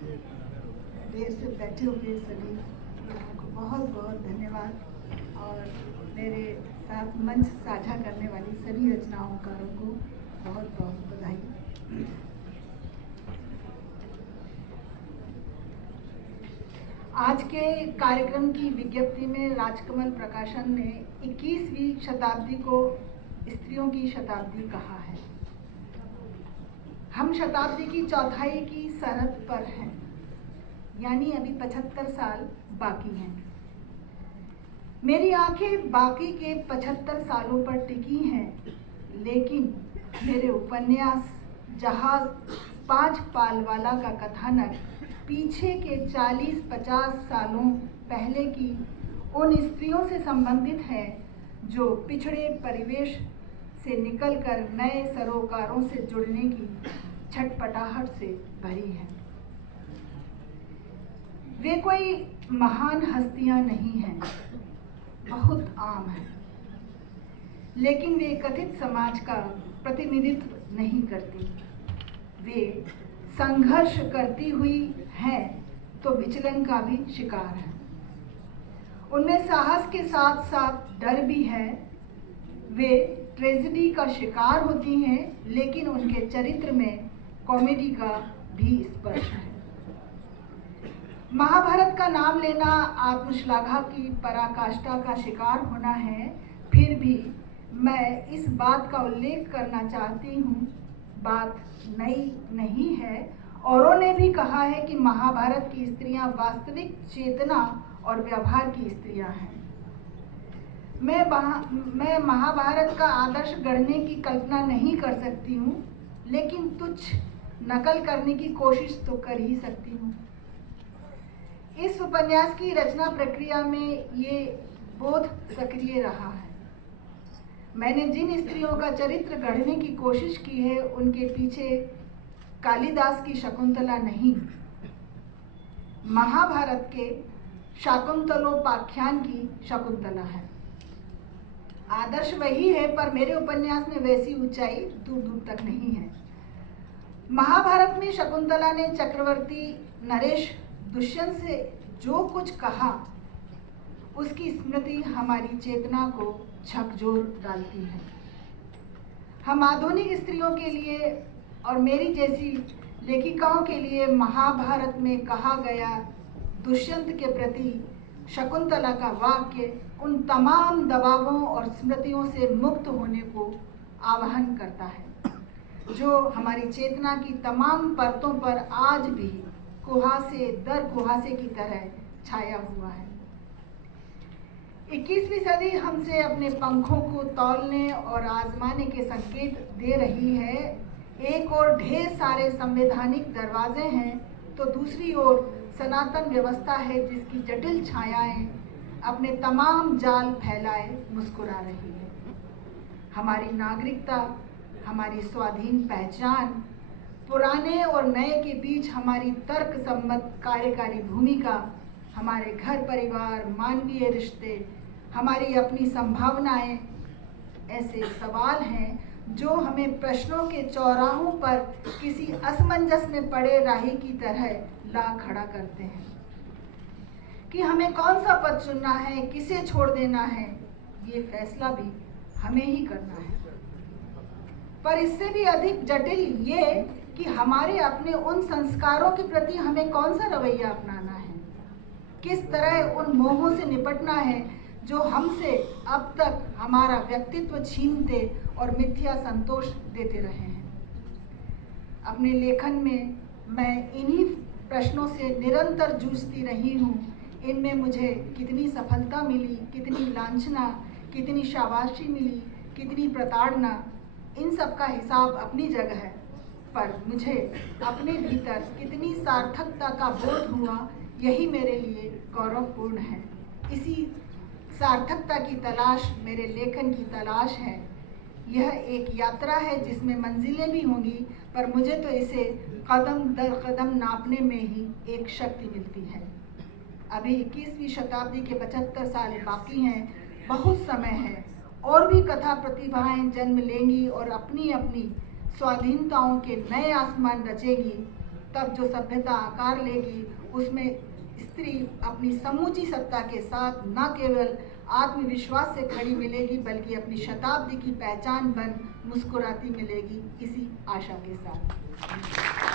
देर से बैठे हुए सभी लोगों को बहुत बहुत धन्यवाद और मेरे साथ मंच साझा करने वाली सभी रचनाकारों को बहुत बहुत बधाई। आज के कार्यक्रम की विज्ञप्ति में राजकमल प्रकाशन ने 21वीं शताब्दी को स्त्रियों की शताब्दी कहा है। हम शताब्दी की चौथाई की सरहद पर हैं, यानी अभी 75 साल बाकी हैं। मेरी आंखें बाकी के 75 सालों पर टिकी हैं, लेकिन मेरे उपन्यास जहाज 5 पाल वाला का कथानक पीछे के 40-50 सालों पहले की उन स्त्रियों से संबंधित है जो पिछड़े परिवेश से निकलकर नए सरोकारों से जुड़ने की छटपटाहट से भरी है। वे कोई महान हस्तियां नहीं हैं, बहुत आम हैं, लेकिन वे कथित समाज का प्रतिनिधित्व नहीं करती। वे संघर्ष करती हुई हैं तो विचलन का भी शिकार है। उनमें साहस के साथ साथ डर भी है। वे ट्रेजेडी का शिकार होती हैं, लेकिन उनके चरित्र में कॉमेडी का भी स्पर्श है। महाभारत का नाम लेना आत्मश्लाघा की पराकाष्ठा का शिकार होना है। फिर भी मैं इस बात का उल्लेख करना चाहती हूँ, बात नई नहीं है। औरों ने भी कहा है कि महाभारत की स्त्रियां वास्तविक चेतना और व्यवहार की स्त्रियां हैं। मैं महाभारत का आदर्श गढ़ने की कल्पना नहीं कर सकती हूँ, लेकिन तुच्छ नकल करने की कोशिश तो कर ही सकती हूँ। इस उपन्यास की रचना प्रक्रिया में ये बोध सक्रिय रहा है। मैंने जिन स्त्रियों का चरित्र गढ़ने की कोशिश की है, उनके पीछे कालिदास की शकुंतला नहीं, महाभारत के शाकुंतलोपाख्यान की शकुंतला है। आदर्श वही है, पर मेरे उपन्यास में वैसी ऊंचाई दूर दूर तक नहीं है। महाभारत में शकुंतला ने चक्रवर्ती नरेश दुष्यंत से जो कुछ कहा, उसकी स्मृति हमारी चेतना को झकझोर डालती है। हम आधुनिक स्त्रियों के लिए और मेरी जैसी लेखिकाओं के लिए महाभारत में कहा गया दुष्यंत के प्रति शकुंतला का वाक्य उन तमाम दबावों और स्मृतियों से मुक्त होने को आह्वान करता है, जो हमारी चेतना की तमाम परतों पर आज भी कुहासे दर कुहासे की तरह छाया हुआ है। 21वीं सदी हमसे अपने पंखों को तौलने और आजमाने के संकेत दे रही है। एक ओर ढेर सारे संवैधानिक दरवाजे हैं, तो दूसरी ओर सनातन व्यवस्था है जिसकी जटिल छायाएं अपने तमाम जाल फैलाए मुस्कुरा रही है। हमारी नागरिकता, हमारी स्वाधीन पहचान, पुराने और नए के बीच हमारी तर्क सम्मत कार्यकारी भूमिका, हमारे घर परिवार, मानवीय रिश्ते, हमारी अपनी संभावनाएं, ऐसे सवाल हैं जो हमें प्रश्नों के चौराहों पर किसी असमंजस में पड़े राही की तरह ला खड़ा करते हैं कि हमें कौन सा पद चुनना है, किसे छोड़ देना है। ये फैसला भी हमें ही करना है। पर इससे भी अधिक जटिल ये कि हमारे अपने उन संस्कारों के प्रति हमें कौन सा रवैया अपनाना है, किस तरह उन मोहों से निपटना है जो हमसे अब तक हमारा व्यक्तित्व छीनते और मिथ्या संतोष देते रहे हैं। अपने लेखन में मैं इन्हीं प्रश्नों से निरंतर जूझती रही हूँ। इनमें मुझे कितनी सफलता मिली, कितनी लांछना, कितनी शाबाशी मिली, कितनी प्रताड़ना, इन सब का हिसाब अपनी जगह है। पर मुझे अपने भीतर कितनी सार्थकता का बोध हुआ, यही मेरे लिए गौरवपूर्ण है। इसी सार्थकता की तलाश मेरे लेखन की तलाश है। यह एक यात्रा है जिसमें मंजिलें भी होंगी, पर मुझे तो इसे कदम दर कदम नापने में ही एक शक्ति मिलती है। अभी 21वीं शताब्दी के 75 साल बाकी हैं, बहुत समय है। और भी कथा प्रतिभाएं जन्म लेंगी और अपनी अपनी स्वाधीनताओं के नए आसमान रचेगी। तब जो सभ्यता आकार लेगी उसमें स्त्री अपनी समूची सत्ता के साथ न केवल आत्मविश्वास से खड़ी मिलेगी बल्कि अपनी शताब्दी की पहचान बन मुस्कुराती मिलेगी। इसी आशा के साथ